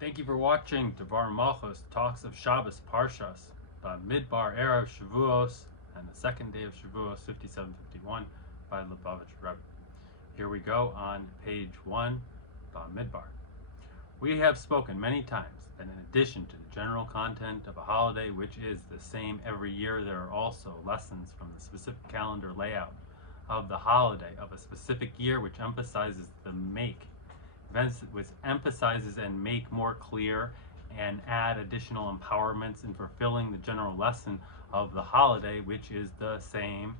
Thank you for watching Dvar Malchus talks of Shabbos Parshas, Bamidbar, Erev, Shavuos, and the second day of Shavuos 5751 by Lubavitcher Rebbe. Here we go on page 1, Bamidbar. We have spoken many times that in addition to the general content of a holiday which is the same every year, there are also lessons from the specific calendar layout of the holiday of a specific year which emphasizes the make events which emphasizes and make more clear and add additional empowerments in fulfilling the general lesson of the holiday, which is the same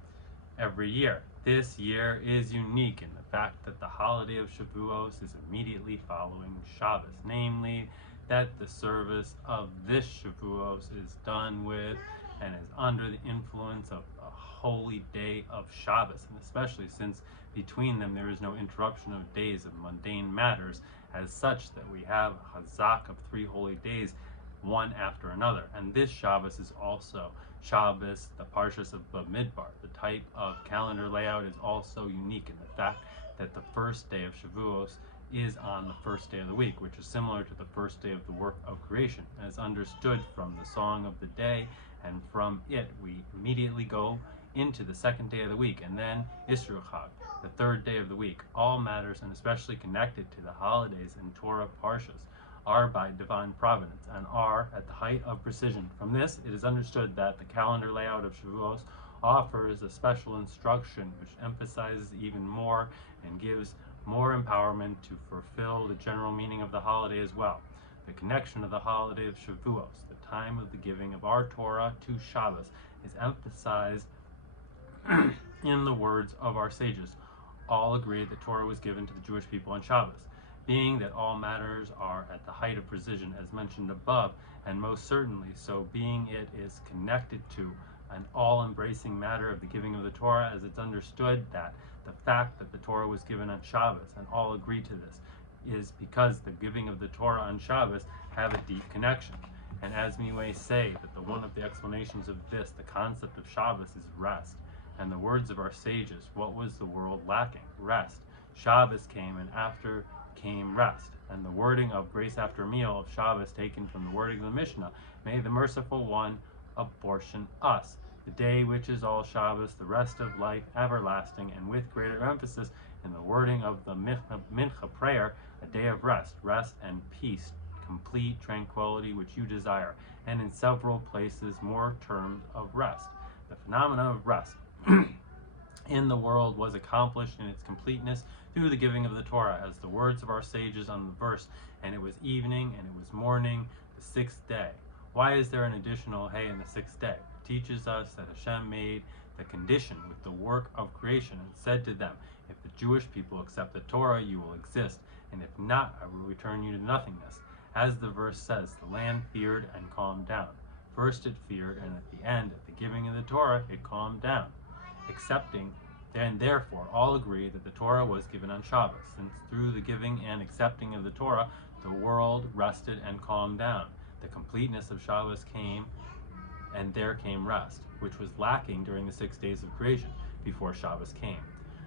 every year. This year is unique in the fact that the holiday of Shavuos is immediately following Shabbos, namely that the service of this Shavuos is done with and is under the influence of a holy day of Shabbos, and especially since between them there is no interruption of days of mundane matters, as such that we have a chazak of 3 holy days, one after another. And this Shabbos is also Shabbos, the Parshas of Bamidbar. The type of calendar layout is also unique in the fact that the first day of Shavuos is on the first day of the week, which is similar to the first day of the work of creation, as understood from the song of the day, and from it we immediately go into the second day of the week, and then Isru Chag, the third day of the week. All matters, and especially connected to the holidays in Torah Parshas, are by divine providence and are at the height of precision. From this, it is understood that the calendar layout of Shavuos offers a special instruction which emphasizes even more and gives more empowerment to fulfill the general meaning of the holiday as well. The connection of the holiday of Shavuos, the time of the giving of our Torah, to Shabbos, is emphasized in the words of our sages. All agree that Torah was given to the Jewish people on Shabbos, being that all matters are at the height of precision as mentioned above, and most certainly so, being it is connected to an all-embracing matter of the giving of the Torah, as it's understood that the fact that the Torah was given on Shabbos, and all agree to this, is because the giving of the Torah on Shabbos have a deep connection. And as we may say that the one of the explanations of this, the concept of Shabbos, is rest. And the words of our sages, what was the world lacking? Rest. Shabbos came, and after came rest. And the wording of grace after meal of Shabbos, taken from the wording of the Mishnah, may the merciful one apportion us the day which is all Shabbos, the rest of life everlasting, and with greater emphasis in the wording of the Mincha prayer, a day of rest and peace, complete tranquility which you desire, and in several places more terms of rest. The phenomenon of rest in the world was accomplished in its completeness through the giving of the Torah, as the words of our sages on the verse, and it was evening and it was morning, the 6th day. Why is there an additional hay in the 6th day? It teaches us that Hashem made the condition with the work of creation and said to them, if the Jewish people accept the Torah, you will exist, and if not, I will return you to nothingness. As the verse says, the land feared and calmed down. First it feared, and at the end, at the giving of the Torah, it calmed down. Accepting, and therefore all agree that the Torah was given on Shabbos, since through the giving and accepting of the Torah, the world rested and calmed down. The completeness of Shabbos came, and there came rest, which was lacking during the 6 days of creation before Shabbos came.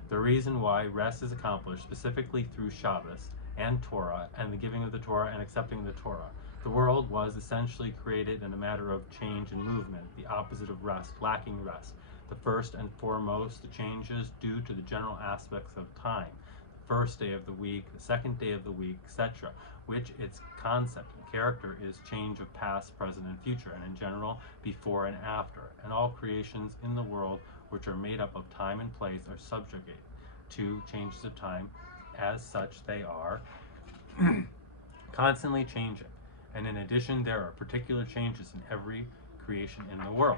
The reason why rest is accomplished specifically through Shabbos and Torah, and the giving of the Torah and accepting of the Torah. The world was essentially created in a matter of change and movement, the opposite of rest, lacking rest. The first and foremost, the changes due to the general aspects of time. The first day of the week, the second day of the week, etc., which its concept and character is change of past, present, and future, and in general, before and after. And all creations in the world, which are made up of time and place, are subject to changes of time. As such, they are constantly changing. And in addition, there are particular changes in every creation in the world.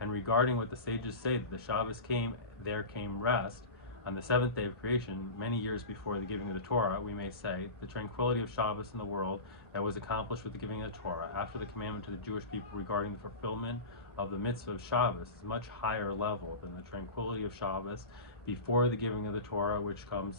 And regarding what the sages say, that the Shabbos came, there came rest, on the 7th day of creation, many years before the giving of the Torah, we may say, the tranquility of Shabbos in the world that was accomplished with the giving of the Torah, after the commandment to the Jewish people regarding the fulfillment of the mitzvah of Shabbos, is much higher level than the tranquility of Shabbos before the giving of the Torah, which comes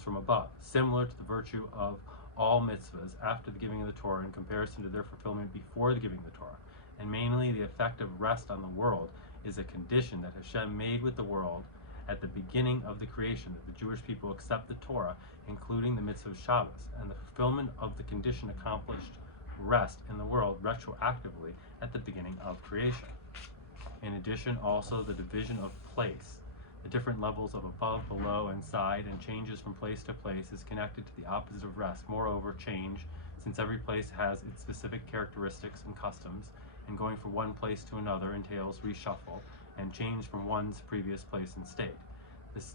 from above, similar to the virtue of all mitzvahs after the giving of the Torah in comparison to their fulfillment before the giving of the Torah. And mainly the effect of rest on the world is a condition that Hashem made with the world, at the beginning of the creation that the Jewish people accept the Torah, including the mitzvah of Shabbos, and the fulfillment of the condition accomplished rest in the world retroactively at the beginning of creation. In addition, also the division of place, the different levels of above, below, and side, and changes from place to place is connected to the opposite of rest. Moreover, change, since every place has its specific characteristics and customs, and going from one place to another entails reshuffle and change from one's previous place and state.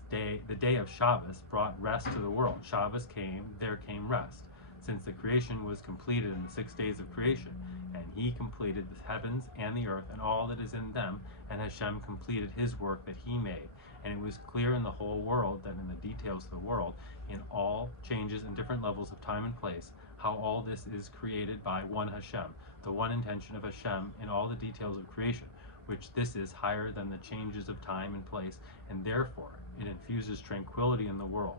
The day of Shabbos brought rest to the world. Shabbos came, there came rest, since the creation was completed in the 6 days of creation, and he completed the heavens and the earth and all that is in them, and Hashem completed his work that he made. And it was clear in the whole world that in the details of the world, in all changes and different levels of time and place, how all this is created by one Hashem, the one intention of Hashem in all the details of creation, which this is higher than the changes of time and place, and therefore it infuses tranquility in the world,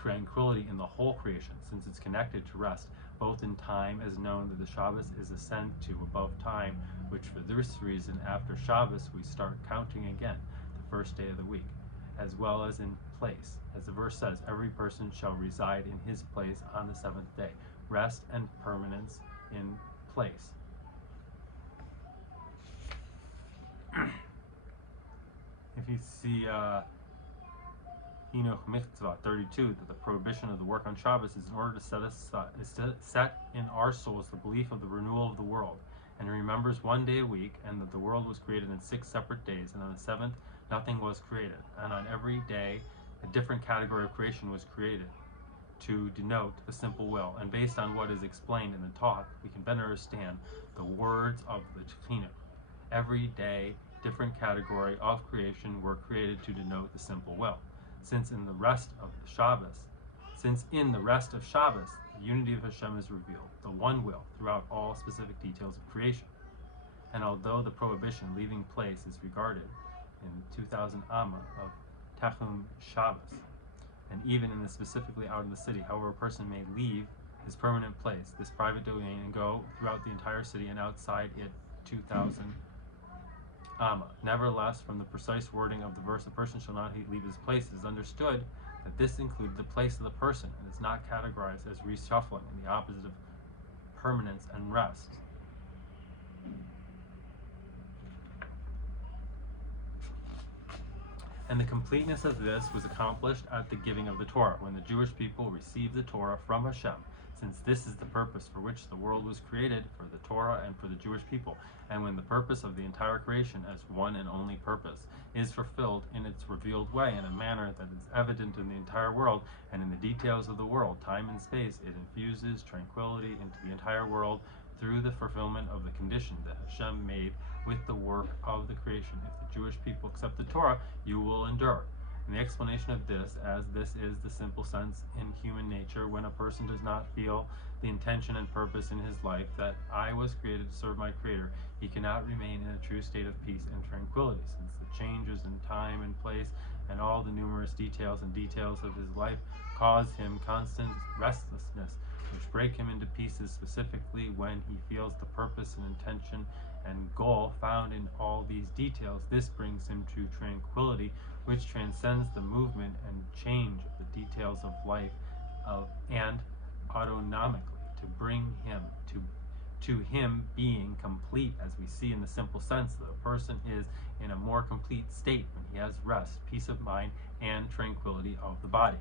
tranquility in the whole creation, since it's connected to rest, both in time as known that the Shabbos is ascent to above time, which for this reason after Shabbos we start counting again, the first day of the week, as well as in place. As the verse says, every person shall reside in his place on the seventh day. Rest and permanence in place. If you see Hinoch Mitzvah 32, that the prohibition of the work on Shabbos is in order to set in our souls the belief of the renewal of the world, and remembers 1 day a week, and that the world was created in 6 separate days, and on the seventh nothing was created, and on every day a different category of creation was created to denote the simple will. And based on what is explained in the talk, we can better understand the words of the Chinuch. Every day, different category of creation were created to denote the simple will. Since in the rest of Shabbos, the unity of Hashem is revealed, the one will, throughout all specific details of creation. And although the prohibition leaving place is regarded in 2000 Amma of Tachum Shabbos, and even in the specifically out in the city, however a person may leave his permanent place, this private domain, and go throughout the entire city and outside it 2000 Amma. Nevertheless, from the precise wording of the verse, a person shall not leave his place, it is understood that this includes the place of the person and is not categorized as reshuffling in the opposite of permanence and rest. And the completeness of this was accomplished at the giving of the Torah, when the Jewish people received the Torah from Hashem, since this is the purpose for which the world was created, for the Torah and for the Jewish people, and when the purpose of the entire creation as one and only purpose is fulfilled in its revealed way in a manner that is evident in the entire world and in the details of the world, time and space, it infuses tranquility into the entire world through the fulfillment of the condition that Hashem made with the work of the creation. If the Jewish people accept the Torah, you will endure. And the explanation of this, as this is the simple sense in human nature, when a person does not feel the intention and purpose in his life that I was created to serve my Creator, he cannot remain in a true state of peace and tranquility, since the changes in time and place and all the numerous details of his life cause him constant restlessness, which break him into pieces, specifically when he feels the purpose and intention and goal found in all these details. This brings him to tranquility, which transcends the movement and change of the details of life, and autonomically to bring him to him being complete, as we see in the simple sense that a person is in a more complete state when he has rest, peace of mind, and tranquility of the body.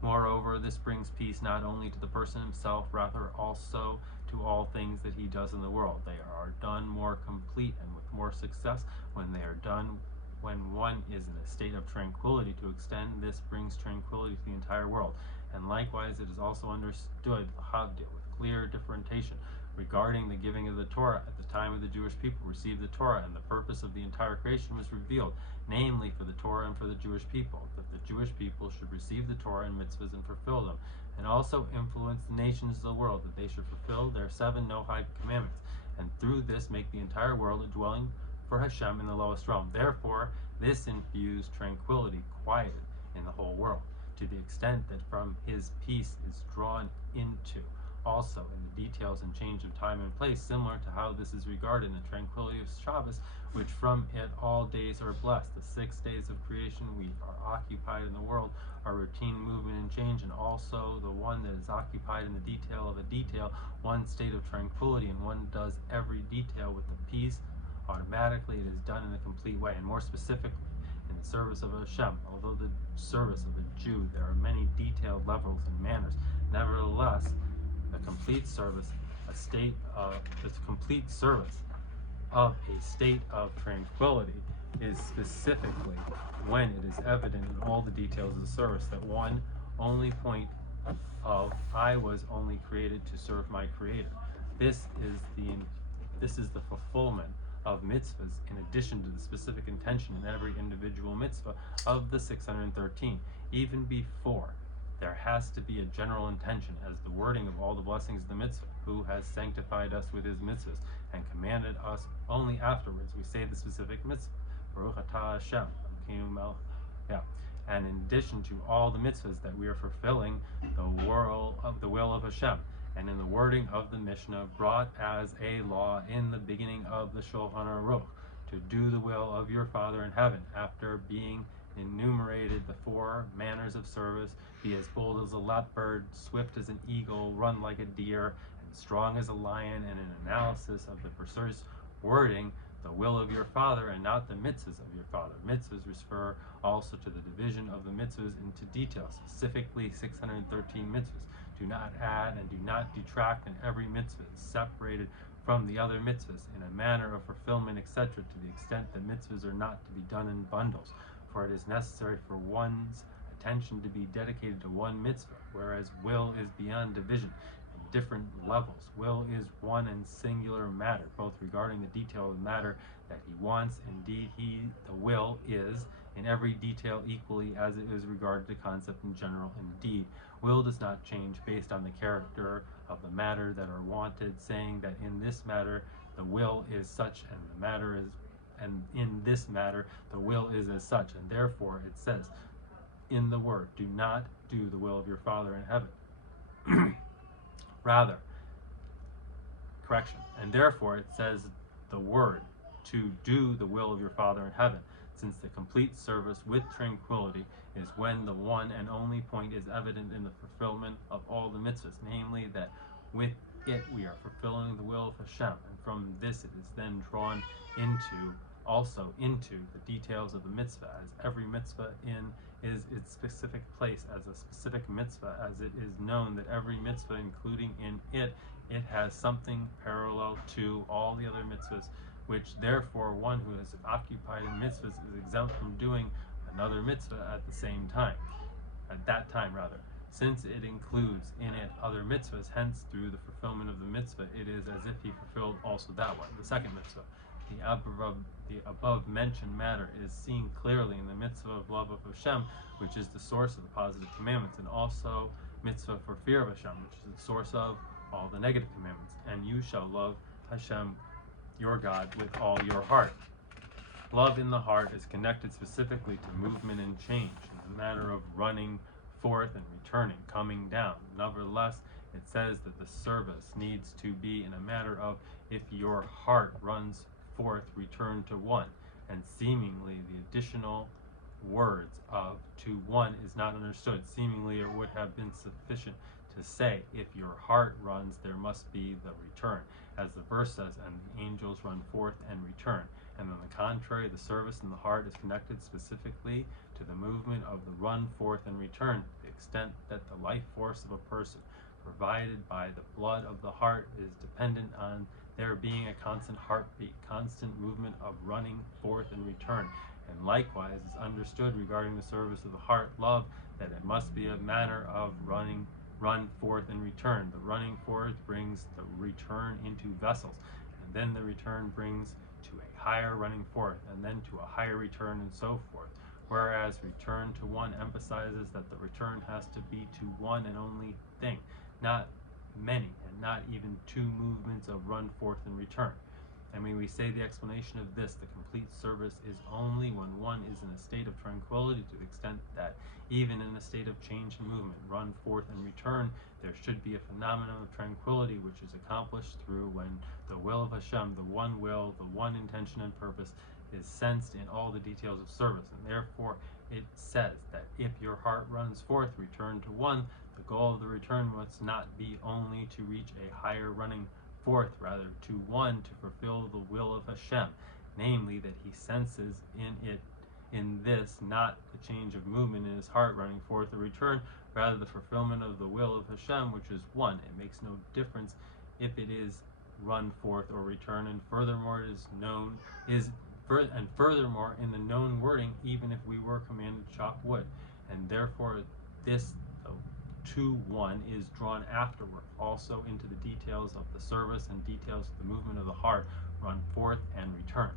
Moreover, this brings peace not only to the person himself, rather also to all things that he does in the world. They are done more complete and with more success when they are done when one is in a state of tranquility. To extend this brings tranquility to the entire world. And likewise, it is also understood, Havdil, with clear differentiation regarding the giving of the Torah. At the time of the Jewish people received the Torah, and the purpose of the entire creation was revealed, namely for the Torah and for the Jewish people, that the Jewish people should receive the Torah and mitzvahs and fulfill them, and also influence the nations of the world, that they should fulfill their 7 Noahide commandments, and through this make the entire world a dwelling for Hashem in the lowest realm. Therefore, this infused tranquility, quiet in the whole world, to the extent that from his peace is drawn into also in the details and change of time and place, similar to how this is regarded in the tranquility of Shabbos, which from it all days are blessed. The 6 days of creation we are occupied in the world are routine movement and change, and also the one that is occupied in the detail of a detail, one state of tranquility, and one does every detail with the peace. Automatically it is done in a complete way, and more specifically in the service of Hashem. Although the service of a Jew there are many detailed levels and manners, nevertheless the complete service of a state of tranquility is specifically when it is evident in all the details of the service that one only point of I was only created to serve my Creator. This is the fulfillment of mitzvahs in addition to the specific intention in every individual mitzvah of the 613. Even before, there has to be a general intention as the wording of all the blessings of the mitzvah, who has sanctified us with his mitzvahs and commanded us. Only afterwards we say the specific mitzvah. Baruch atah Hashem. And in addition to all the mitzvahs that we are fulfilling the will of Hashem, and in the wording of the Mishnah brought as a law in the beginning of the Shulchan Aruch, to do the will of your Father in heaven, after being enumerated the 4 manners of service: be as bold as a leopard, swift as an eagle, run like a deer, and strong as a lion, and an analysis of the precise wording, the will of your Father and not the mitzvahs of your Father. Mitzvahs refer also to the division of the mitzvahs into details, specifically 613 mitzvahs. Do not add and do not detract, and every mitzvah is separated from the other mitzvahs in a manner of fulfillment, etc., to the extent that mitzvahs are not to be done in bundles, for it is necessary for one's attention to be dedicated to one mitzvah, whereas will is beyond division in different levels. Will is one and singular matter, both regarding the detail of the matter that he wants. Indeed, the will, is in every detail equally as it is regarded to concept in general. Indeed, will does not change based on the character of the matter that are wanted, saying that in this matter the will is such, and in this matter the will is as such, and therefore it says in the word, do not do the will of your Father in heaven. Rather, and therefore it says the word, to do the will of your Father in heaven, since the complete service with tranquility is when the one and only point is evident in the fulfillment of all the mitzvahs, namely that with it we are fulfilling the will of Hashem, and from this it is then drawn into the details of the mitzvah, as every mitzvah is its specific place as a specific mitzvah, as it is known that every mitzvah, including in it has something parallel to all the other mitzvahs, which therefore one who is occupied in mitzvahs is exempt from doing another mitzvah at that time, since it includes in it other mitzvahs. Hence, through the fulfillment of the mitzvah, it is as if he fulfilled also that one, the second mitzvah. The above mentioned matter is seen clearly in the mitzvah of love of Hashem, which is the source of the positive commandments, and also mitzvah for fear of Hashem, which is the source of all the negative commandments. And you shall love Hashem, your God, with all your heart. Love in the heart is connected specifically to movement and change, in the matter of running forth and returning, coming down. Nevertheless, it says that the service needs to be in a matter of if your heart runs forth, return to one, and seemingly the additional words of to one is not understood. Seemingly it would have been sufficient to say, if your heart runs, there must be the return, as the verse says, and the angels run forth and return. And on the contrary, the service in the heart is connected specifically to the movement of the run forth and return, to the extent that the life force of a person provided by the blood of the heart is dependent on there being a constant heartbeat, constant movement of running forth and return. And likewise is understood regarding the service of the heart, love, that it must be a matter of run forth and return. The running forth brings the return into vessels, and then the return brings to a higher running forth, and then to a higher return, and so forth. Whereas return to one emphasizes that the return has to be to one and only thing, not many, and not even 2 movements of run forth and return. And may we say the explanation of this, the complete service is only when one is in a state of tranquility, to the extent that even in a state of change and movement, run forth and return, there should be a phenomenon of tranquility which is accomplished through when the will of Hashem, the one will, the one intention and purpose, is sensed in all the details of service. And therefore it says that if your heart runs forth, return to one. The goal of the return must not be only to reach a higher running forth, rather to one, to fulfill the will of Hashem, namely that he senses in this not the change of movement in his heart running forth or return, rather the fulfillment of the will of Hashem, which is one. It makes no difference if it is run forth or return, and furthermore it is known furthermore in the known wording, even if we were commanded to chop wood, and therefore this to one is drawn afterward also into the details of the service and details of the movement of the heart, run forth and return.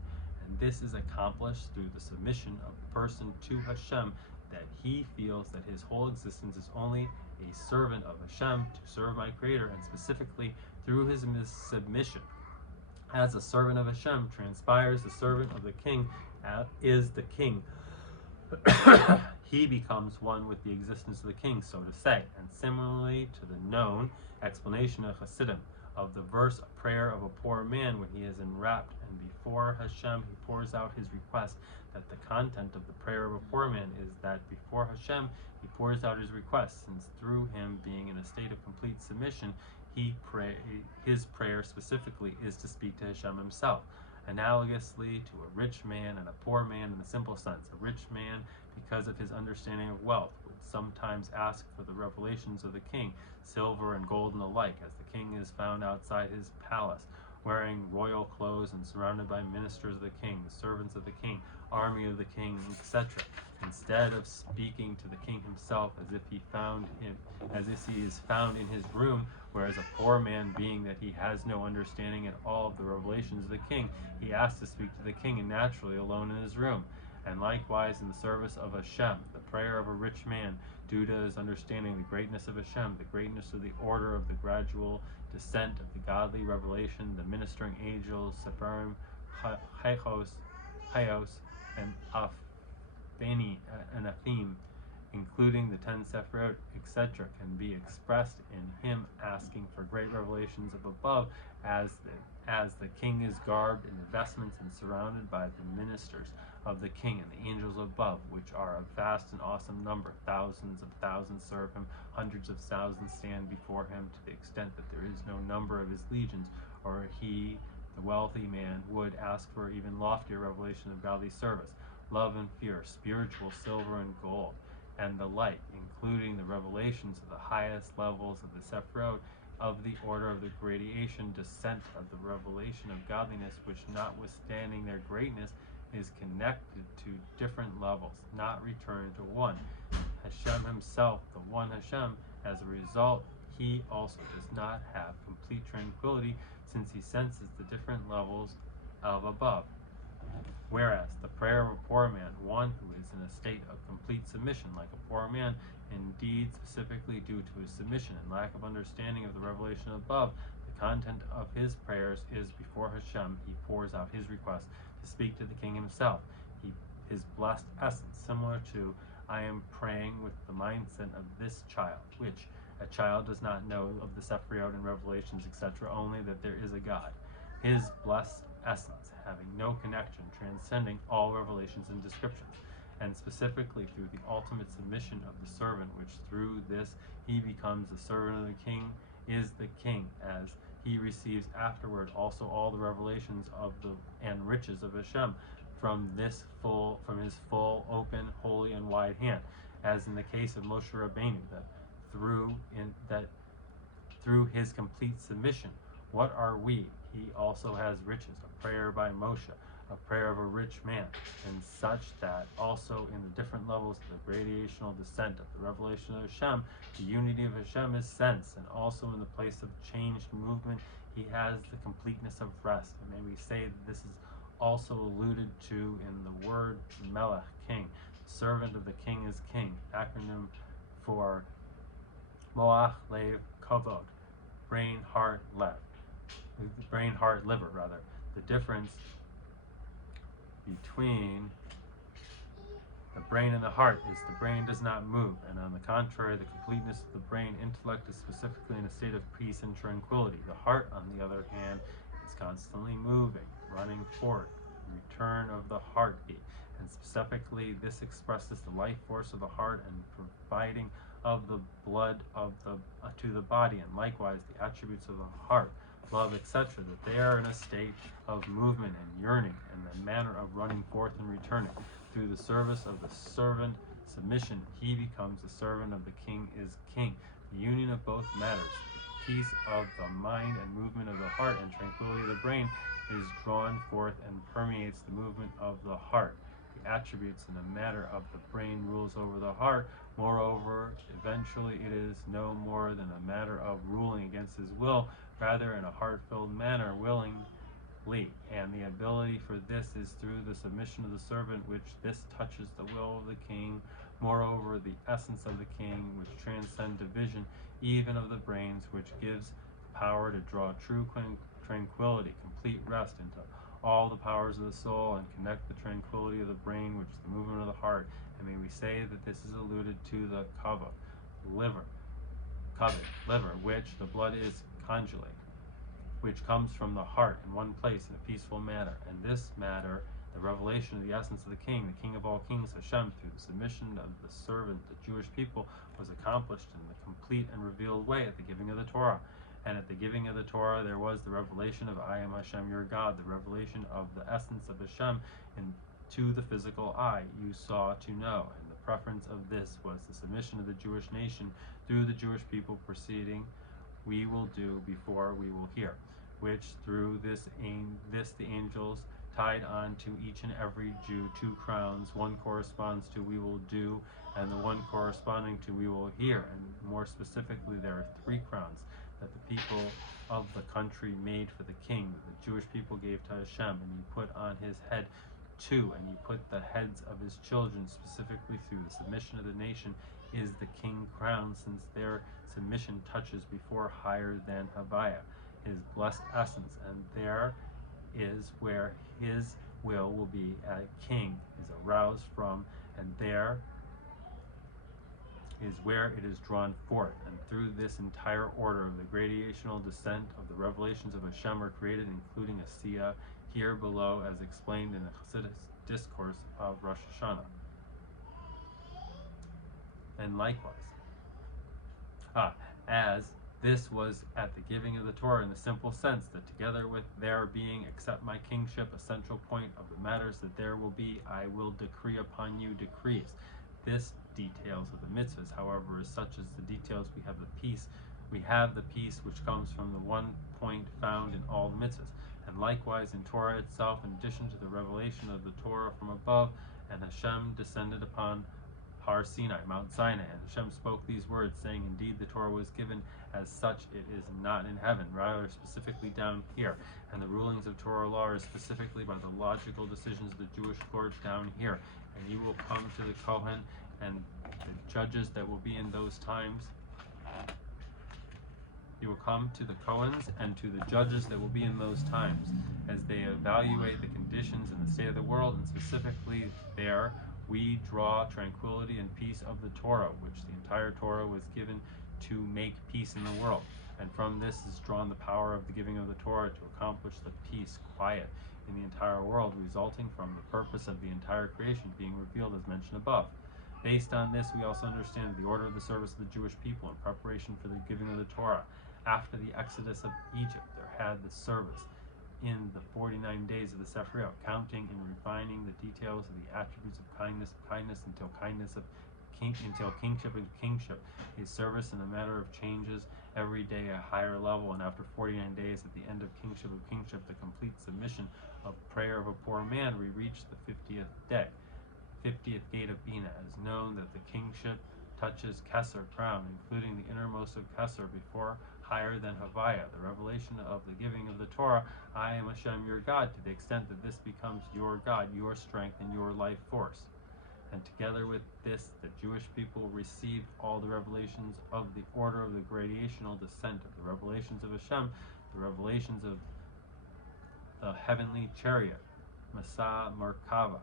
And this is accomplished through the submission of the person to Hashem, that he feels that his whole existence is only a servant of Hashem to serve my Creator, and specifically through his submission as a servant of Hashem transpires the servant of the king is the king. He becomes one with the existence of the king, so to say. And similarly to the known explanation of Hasidim of the verse, a prayer of a poor man, when he is enwrapped and before Hashem he pours out his request, that the content of the prayer of a poor man is that before Hashem he pours out his request, since through him being in a state of complete submission, his prayer specifically is to speak to Hashem himself. Analogously to a rich man and a poor man in the simple sense. A rich man, because of his understanding of wealth, would sometimes ask for the revelations of the king, silver and gold and the like, as the king is found outside his palace, wearing royal clothes and surrounded by ministers of the king, the servants of the king, army of the king, etc. Instead of speaking to the king himself as if he is found in his room, whereas a poor man, being that he has no understanding at all of the revelations of the king, he asks to speak to the king, and naturally alone in his room. And likewise in the service of Hashem, the prayer of a rich man, due to his understanding the greatness of Hashem, the greatness of the order of the gradual descent of the godly revelation, the ministering angels, Sepharim, Hayos, and Aphim, including the 10 Sephirot, etc., can be expressed in him asking for great revelations of above, as the king is garbed in the vestments and surrounded by the ministers of the king and the angels above, which are a vast and awesome number. Thousands of thousands serve him, hundreds of thousands stand before him, to the extent that there is no number of his legions, or he, the wealthy man, would ask for even loftier revelation of godly service, love and fear, spiritual silver and gold, and the like, including the revelations of the highest levels of the Sephirot, of the order of the gradation descent of the revelation of godliness, which notwithstanding their greatness is connected to different levels, not returned to one. Hashem himself, the one Hashem, as a result, he also does not have complete tranquility, since he senses the different levels of above. Whereas the prayer of a poor man, one who is in a state of complete submission, like a poor man, indeed specifically due to his submission and lack of understanding of the revelation above, the content of his prayers is before Hashem, he pours out his request to speak to the king himself, his blessed essence, similar to I am praying with the mindset of this child, which a child does not know of the Sephirot and revelations, etc., only that there is a God. His blessed essence, having no connection, transcending all revelations and descriptions, and specifically through the ultimate submission of the servant, which through this he becomes the servant of the king, is the king, as he receives afterward also all the revelations of and riches of Hashem from his full, open, holy, and wide hand, as in the case of Moshe Rabbeinu, that through his complete submission, what are we? He also has riches, a prayer by Moshe, a prayer of a rich man, and such that also in the different levels of the gradational descent of the revelation of Hashem, the unity of Hashem is sensed, and also in the place of changed movement, he has the completeness of rest. And may we say that this is also alluded to in the word Melech, king. Servant of the king is king, acronym for Moach, Lev, Kavod, brain, heart, liver, rather. The difference between the brain and the heart is the brain does not move, and on the contrary, the completeness of the brain intellect is specifically in a state of peace and tranquility. The heart, on the other hand, is constantly moving, running forward, the return of the heartbeat, and specifically this expresses the life force of the heart and providing of the blood of to the body, and likewise the attributes of the heart, love, etc., that they are in a state of movement and yearning, and the manner of running forth and returning. Through the service of the servant submission, he becomes the servant of the king is king. The union of both matters, the peace of the mind and movement of the heart and tranquility of the brain is drawn forth and permeates the movement of the heart. The attributes and the matter of the brain rules over the heart. Moreover, eventually it is no more than a matter of ruling against his will, rather in a heart-filled manner, willingly, and the ability for this is through the submission of the servant, which this touches the will of the king. Moreover, the essence of the king, which transcends division, even of the brains, which gives power to draw true tranquility, complete rest into all the powers of the soul, and connect the tranquility of the brain, which is the movement of the heart. And may we say that this is alluded to the kavod, liver, which the blood is congelate, which comes from the heart in one place in a peaceful manner. And this matter, the revelation of the essence of the king of all kings, Hashem, through the submission of the servant, the Jewish people, was accomplished in the complete and revealed way at the giving of the Torah. And at the giving of the Torah, there was the revelation of I am Hashem your God, the revelation of the essence of Hashem to the physical eye, you saw to know. And the preference of this was the submission of the Jewish nation through the Jewish people proceeding, we will do before we will hear, which through this the angels tied on to each and every Jew 2 crowns. One corresponds to we will do, and the one corresponding to we will hear. And more specifically, there are 3 crowns that the people of the country made for the king, that the Jewish people gave to Hashem, and he put on his head 2, and he put the heads of his children, specifically through the submission of the nation, is the king crown, since their submission touches before higher than Havaya, his blessed essence, and there is where his will be a king is aroused from, and there is where it is drawn forth. And through this entire order of the gradational descent of the revelations of Hashem are created, including a Siyah here below, as explained in the Chassidus discourse of Rosh Hashanah. And likewise, as this was at the giving of the Torah in the simple sense that together with there being, except my kingship, a central point of the matters that there will be, I will decree upon you decrees. This details of the mitzvahs, however, is such as the details we have the peace. We have the peace which comes from the one point found in all the mitzvahs. And likewise in Torah itself, in addition to the revelation of the Torah from above, and Hashem descended upon Har Sinai, Mount Sinai, and Hashem spoke these words, saying, indeed the Torah was given as such, it is not in heaven, rather specifically down here. And the rulings of Torah law are specifically by the logical decisions of the Jewish court down here. And you will come to the Kohen and the judges that will be in those times. You will come to the Kohens and to the judges that will be in those times, as they evaluate the conditions and the state of the world, and specifically there we draw tranquility and peace of the Torah, which the entire Torah was given to make peace in the world. And from this is drawn the power of the giving of the Torah to accomplish the peace, quiet in the entire world, resulting from the purpose of the entire creation being revealed as mentioned above. Based on this, we also understand the order of the service of the Jewish people in preparation for the giving of the Torah. After the exodus of Egypt, there had the service in the 49 days of the Sephirah, counting and refining the details of the attributes of kindness until kingship and kingship, a service in the matter of changes every day a higher level, and after 49 days at the end of kingship, the complete submission of prayer of a poor man, we reach the 50th day, 50th gate of Bina, as known that the kingship touches Kesser crown, including the innermost of Kesser before higher than Havaya, the revelation of the giving of the Torah, I am Hashem your God, to the extent that this becomes your God, your strength, and your life force. And together with this, the Jewish people received all the revelations of the order of the gradational descent of the revelations of Hashem, the revelations of the heavenly chariot, Masa Merkava,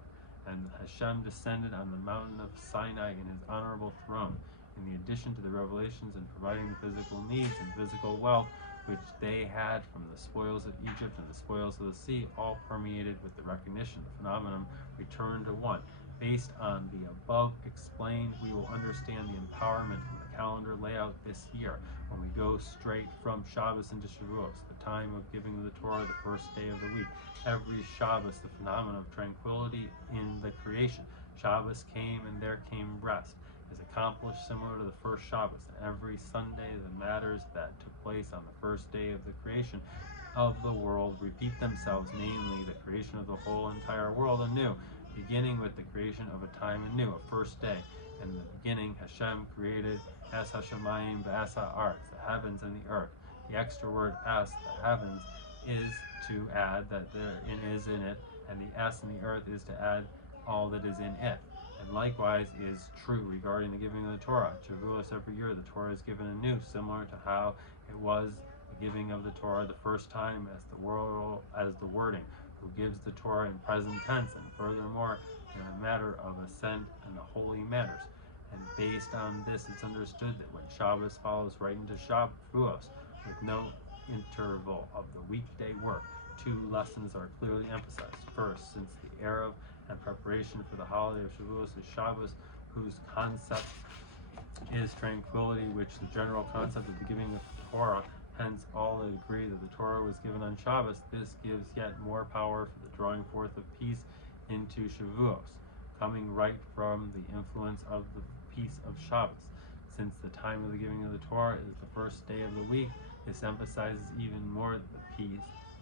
and Hashem descended on the mountain of Sinai in his honorable throne. In the addition to the revelations and providing the physical needs and physical wealth which they had from the spoils of Egypt and the spoils of the sea, all permeated with the recognition, the phenomenon returned to one. Based on the above explained, we will understand the empowerment from the calendar layout this year when we go straight from Shabbos into Shavuos, the time of giving of the Torah, the first day of the week. Every Shabbos, the phenomenon of tranquility in the creation. Shabbos came and there came rest, is accomplished similar to the first Shabbos. Every Sunday, the matters that took place on the first day of the creation of the world repeat themselves, namely the creation of the whole entire world anew, beginning with the creation of a time anew, a first day. In the beginning, Hashem created Es Hashemayim v'es ha'aretz, the heavens and the earth. The extra word Es, the heavens, is to add that there is in it, and the S in the earth is to add all that is in it. And likewise is true regarding the giving of the Torah. Shavuos, every year the Torah is given anew, similar to how it was the giving of the Torah the first time as the wording, who gives the Torah in present tense, and furthermore in a matter of ascent and the holy matters. And based on this, it's understood that when Shabbos follows right into Shavuos, with no interval of the weekday work, two lessons are clearly emphasized. First, since the Erev and preparation for the holiday of Shavuos is Shabbos, whose concept is tranquility, which the general concept of the giving of the Torah, hence all agree that the Torah was given on Shabbos. This gives yet more power for the drawing forth of peace into Shavuos, coming right from the influence of the peace of Shabbos. Since the time of the giving of the Torah is the first day of the week, this emphasizes even more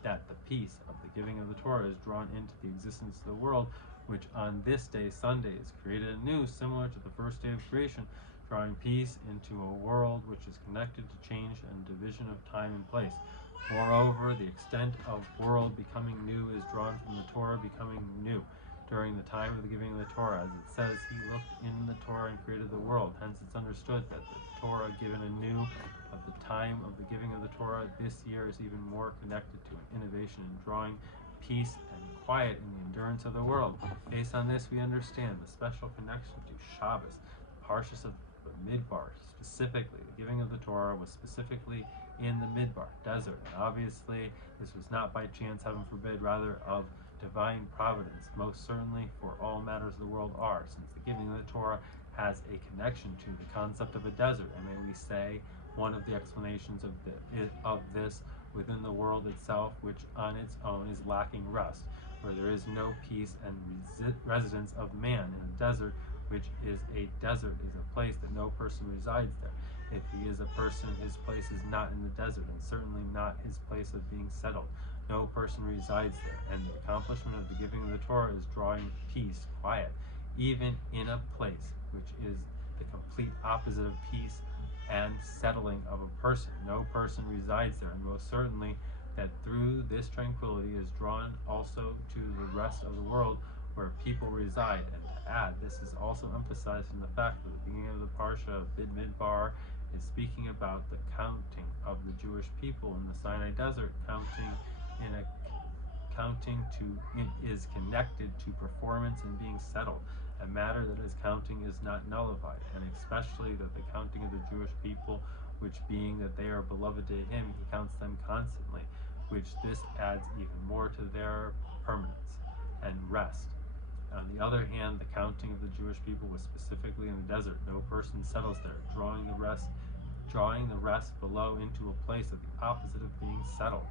that the peace of the giving of the Torah is drawn into the existence of the world, which on this day, Sunday, is created anew, similar to the first day of creation, drawing peace into a world which is connected to change and division of time and place. Moreover, the extent of world becoming new is drawn from the Torah becoming new. During the time of the giving of the Torah, as it says, he looked in the Torah and created the world. Hence it's understood that the Torah given anew of the time of the giving of the Torah this year is even more connected to an innovation in drawing peace and quiet in the endurance of the world. Based on this, we understand the special connection to Shabbos, the Parshas of Bamidbar. Specifically, the giving of the Torah was specifically in the Midbar desert, and obviously this was not by chance, heaven forbid, rather of divine providence. Most certainly, for all matters of the world are, since the giving of the Torah has a connection to the concept of a desert, and may we say one of the explanations of this within the world itself, which on its own is lacking rest, where there is no peace and residence of man. In a desert, which is a desert, is a place that no person resides there. If he is a person, his place is not in the desert, and certainly not his place of being settled. No person resides there, and the accomplishment of the giving of the Torah is drawing peace, quiet, even in a place which is the complete opposite of peace and settling of a person. No person resides there, and most certainly that through this tranquility is drawn also to the rest of the world where people reside. And to add, this is also emphasized in the fact that the beginning of the Parsha of Bamidbar is speaking about the counting of the Jewish people in the Sinai desert, is connected to performance and being settled, a matter that his counting is not nullified, and especially that the counting of the Jewish people, which being that they are beloved to him, he counts them constantly, which this adds even more to their permanence and rest. On the other hand, the counting of the Jewish people was specifically in the desert. No person settles there, drawing the rest below into a place of the opposite of being settled.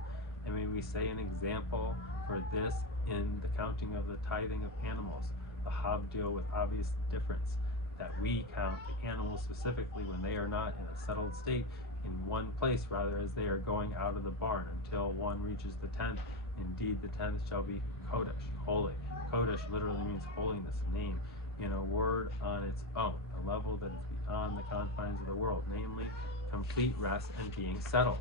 And may we say an example for this in the counting of the tithing of animals, the Havdil with obvious difference, that we count the animals specifically when they are not in a settled state in one place, rather as they are going out of the barn until one reaches the tenth. Indeed, the tenth shall be Kodesh, holy. Kodesh literally means holiness, name, in a word on its own, a level that is beyond the confines of the world, namely complete rest and being settled.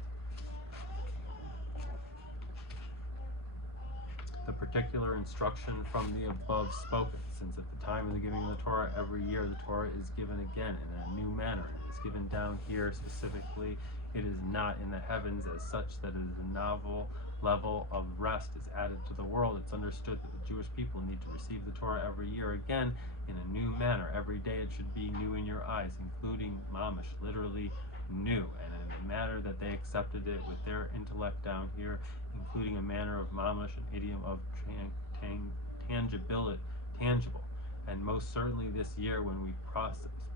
The particular instruction from the above spoken, since at the time of the giving of the Torah, every year the Torah is given again in a new manner, and is given down here specifically It is not in the heavens as such that it is a novel level of rest is added to the world. It's understood that the Jewish people need to receive the Torah every year again in a new manner. Every day it should be new in your eyes, including mamish, literally new, and in a manner that they accepted it with their intellect down here, including a manner of mamish, an idiom of tangible. And most certainly this year, when we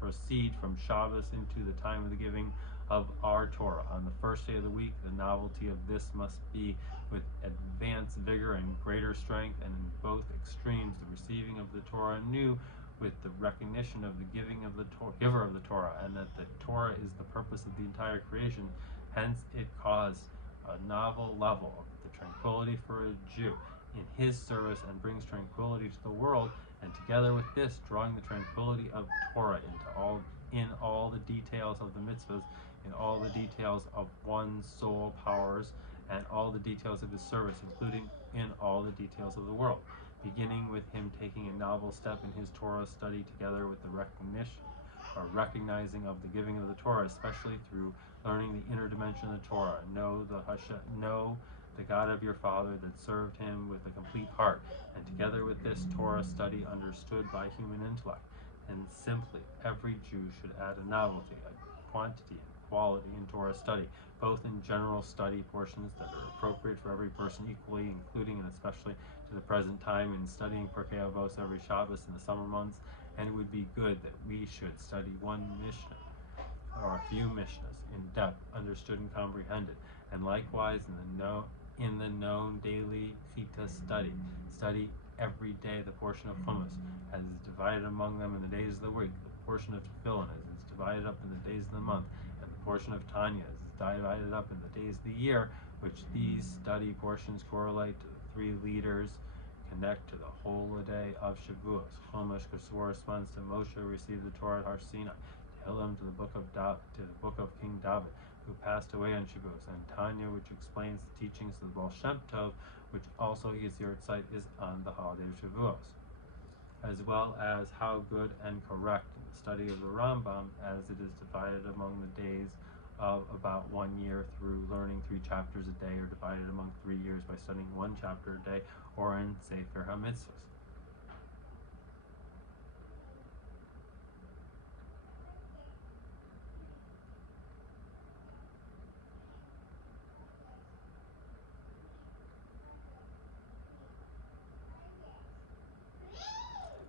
proceed from Shabbos into the time of the giving of our Torah on the first day of the week, the novelty of this must be with advanced vigor and greater strength, and in both extremes, the receiving of the Torah anew with the recognition of the giving of the giver of the Torah, and that the Torah is the purpose of the entire creation. Hence, it caused a novel level of the tranquility for a Jew in his service and brings tranquility to the world, and together with this, drawing the tranquility of Torah in all the details of the mitzvahs, in all the details of one's soul powers, and all the details of his service, including in all the details of the world, beginning with him taking a novel step in his Torah study together with the recognizing of the giving of the Torah, especially through learning the inner dimension of the Torah. Know the God of your father that served him with a complete heart, and together with this Torah study understood by human intellect. And simply, every Jew should add a novelty, a quantity, and quality in Torah study, both in general study portions that are appropriate for every person equally, including and especially to the present time in studying p.1 every Shabbos in the summer months. And it would be good that we should study one Mishnah or a few Mishnahs in depth, understood and comprehended, and likewise in the known daily Chita study every day the portion of Chumash as is divided among them in the days of the week, the portion of Tefillin as is divided up in the days of the month, and the portion of Tanya as is divided up in the days of the year, which these study portions correlate to the 3 leaders, connect to the holiday of Shavuos. Chumash corresponds to Moshe who received the Torah at Har Sinai, Tehillim to the book of King David, who passed away on Shavuos, and Tanya, which explains the teachings of the Baal Shem Tov, which also his yahrzeit is on the holiday of Shavuos, as well as how good and correct in the study of the Rambam, as it is divided among the days of about 1 year through learning 3 chapters a day, or divided among 3 years by studying 1 chapter a day, or in Sefer HaMitzvahs.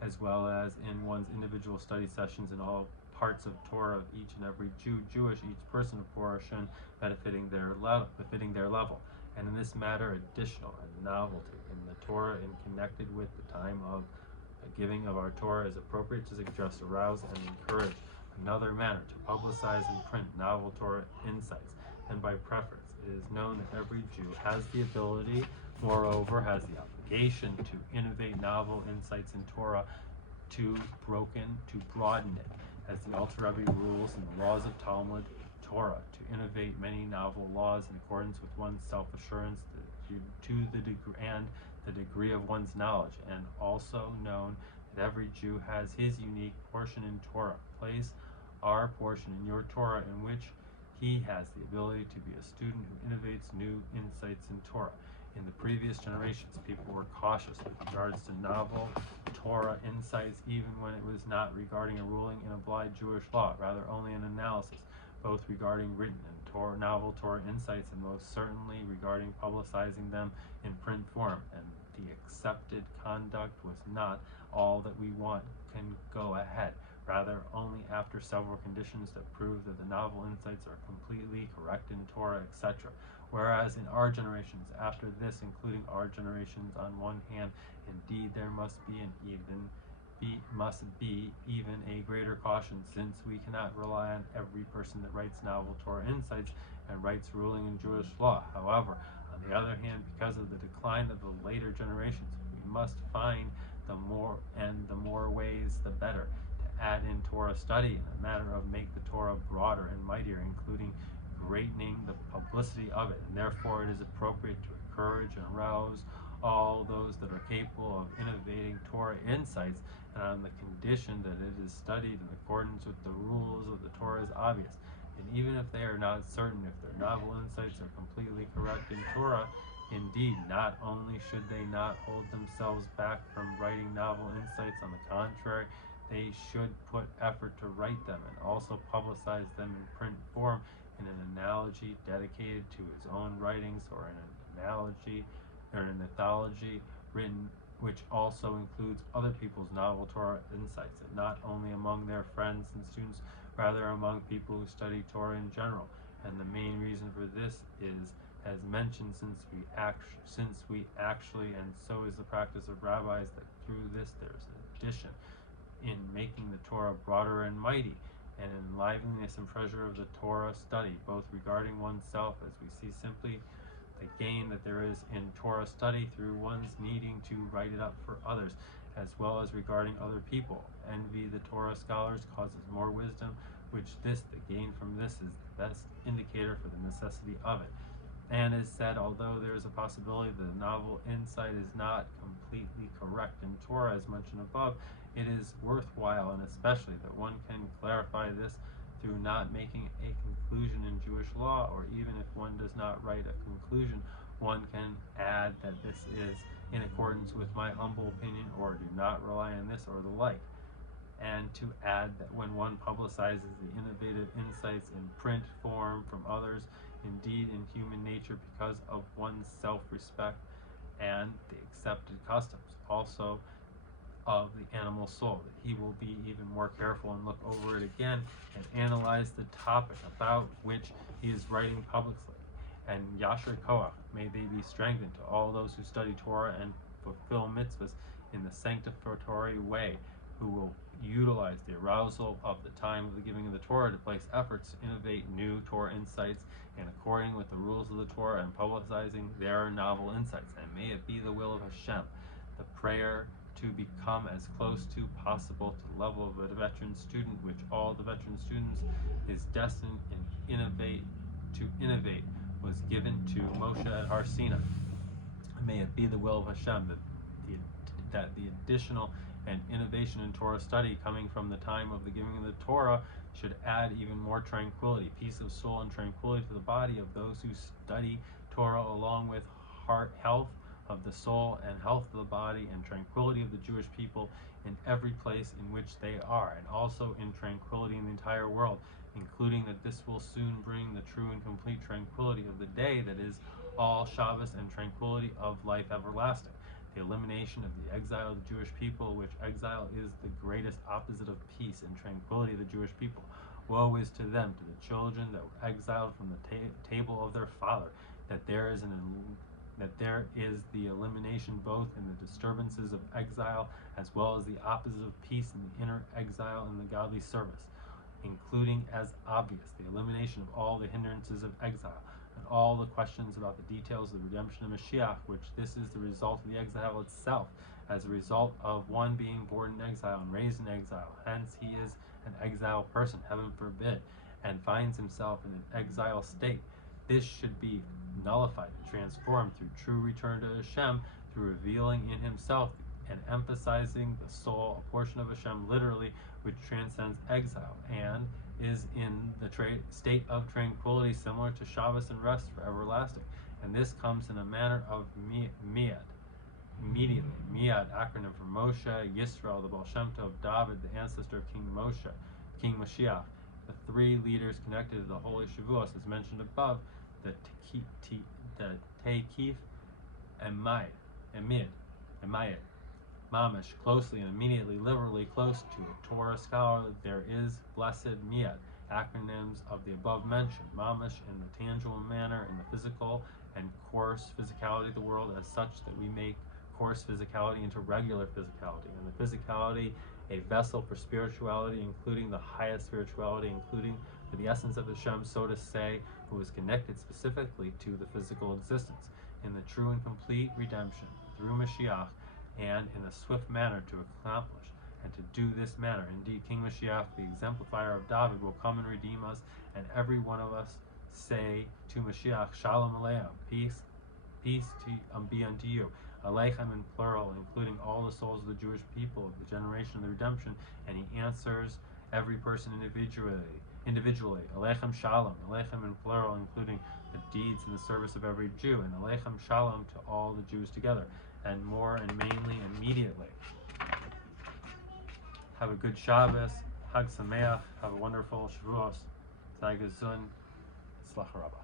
As well as in one's individual study sessions in all parts of Torah of each and every Jewish, each person of portion befitting their level. And in this matter, additional and novelty in the Torah and connected with the time of the giving of our Torah is appropriate to suggest, arouse, and encourage another manner to publicize and print novel Torah insights. And by preference, it is known that every Jew has the ability, moreover, has the obligation to innovate novel insights in Torah, to broaden it, as the Alter Rebbe rules in the laws of Talmud Torah, to innovate many novel laws in accordance with one's self-assurance, to the degree of one's knowledge, and also known that every Jew has his unique portion in Torah. Place our portion in your Torah in which he has the ability to be a student who innovates new insights in Torah. In the previous generations, people were cautious with regards to novel Torah insights, even when it was not regarding a ruling in applied Jewish law, rather only an analysis, both regarding written and novel Torah insights, and most certainly regarding publicizing them in print form. And the accepted conduct was not all that we want can go ahead, rather only after several conditions that prove that the novel insights are completely correct in Torah, etc. Whereas in our generations, after this, including our generations on one hand, indeed there must be even a greater caution, since we cannot rely on every person that writes novel Torah insights and writes ruling in Jewish law. However, on the other hand, because of the decline of the later generations, we must find the more ways the better to add in Torah study in a manner of make the Torah broader and mightier, including greatening the publicity of it. And therefore it is appropriate to encourage and arouse all those that are capable of innovating Torah insights, and on the condition that it is studied in accordance with the rules of the Torah is obvious, And even if they are not certain if their novel insights are completely correct in Torah, indeed, not only should they not hold themselves back from writing novel insights, on the contrary, they should put effort to write them and also publicize them in print form in an analogy dedicated to his own writings, or in an analogy or an anthology written which also includes other people's novel Torah insights, and not only among their friends and students, rather among people who study Torah in general. And the main reason for this is, as mentioned, since we actually, and so is the practice of rabbis, that through this there is an addition in making the Torah broader and mighty, and in liveliness and pleasure of the Torah study, both regarding oneself, as we see simply the gain that there is in Torah study through one's needing to write it up for others, as well as regarding other people. Envy the Torah scholars causes more wisdom, which the gain from this is the best indicator for the necessity of it. And is said, although there is a possibility that the novel insight is not completely correct in Torah as mentioned above, it is worthwhile, and especially that one can clarify this through not making a conclusion in Jewish law, or even if one does not write a conclusion, one can add that this is in accordance with my humble opinion, or do not rely on this, or the like. And to add that when one publicizes the innovative insights in print form from others, indeed in human nature, because of one's self-respect and the accepted customs, also of the animal soul, that he will be even more careful and look over it again and analyze the topic about which he is writing publicly. And Yasher Koach, may they be strengthened to all those who study Torah and fulfill mitzvahs in the sanctificatory way, who will utilize the arousal of the time of the giving of the Torah to place efforts to innovate new Torah insights in according with the rules of the Torah, and publicizing their novel insights. And may it be the will of Hashem, the prayer to become as close to possible to the level of a veteran student, which all the veteran students is destined to innovate, was given to Moshe at Har Sinai. May it be the will of Hashem that the additional and innovation in Torah study coming from the time of the giving of the Torah should add even more tranquility, peace of soul, and tranquility to the body of those who study Torah, along with health of the soul and health of the body, and tranquility of the Jewish people in every place in which they are, and also in tranquility in the entire world, including that this will soon bring the true and complete tranquility of the day that is all Shabbos, and tranquility of life everlasting. The elimination of the exile of the Jewish people, which exile is the greatest opposite of peace and tranquility of the Jewish people. Woe is to them, to the children that were exiled from the table of their father, that there is the elimination both in the disturbances of exile, as well as the opposite of peace in the inner exile in the godly service, including as obvious the elimination of all the hindrances of exile, and all the questions about the details of the redemption of Mashiach, which this is the result of the exile itself, as a result of one being born in exile and raised in exile. Hence he is an exile person, heaven forbid, and finds himself in an exile state. This should be nullified and transformed through true return to Hashem, through revealing in himself and emphasizing the soul, a portion of Hashem literally, which transcends exile and is in the state of tranquility similar to Shabbos and rest for everlasting. And this comes in a manner of miyad, immediately. Miyad, acronym for Moshe, Yisrael, the Baal Shem Tov, David, the ancestor of King Moshe, King Mashiach, the three leaders connected to the Holy Shavuos, as mentioned above, the Tekif and Mayit, Mamish, closely and immediately, literally close to a Torah scholar, there is blessed Miyad, acronyms of the above mentioned, Mamish in the tangible manner, in the physical and coarse physicality of the world, as such that we make coarse physicality into regular physicality, and the physicality a vessel for spirituality, including the highest spirituality, including for the essence of Hashem, so to say, who is connected specifically to the physical existence, in the true and complete redemption through Mashiach, and in a swift manner to accomplish and to do this manner. Indeed, King Mashiach, the exemplifier of David, will come and redeem us, and every one of us say to Mashiach, Shalom Aleichem, peace be unto you. Aleichem in plural, including all the souls of the Jewish people of the generation of the redemption, and he answers every person individually, individually, Aleichem Shalom, Aleichem in plural, including the deeds in the service of every Jew, and Aleichem Shalom to all the Jews together, and more and mainly immediately. Have a good Shabbos, Hag Sameach, have a wonderful Shavuos, Sei gesund, Tzlach Rabba.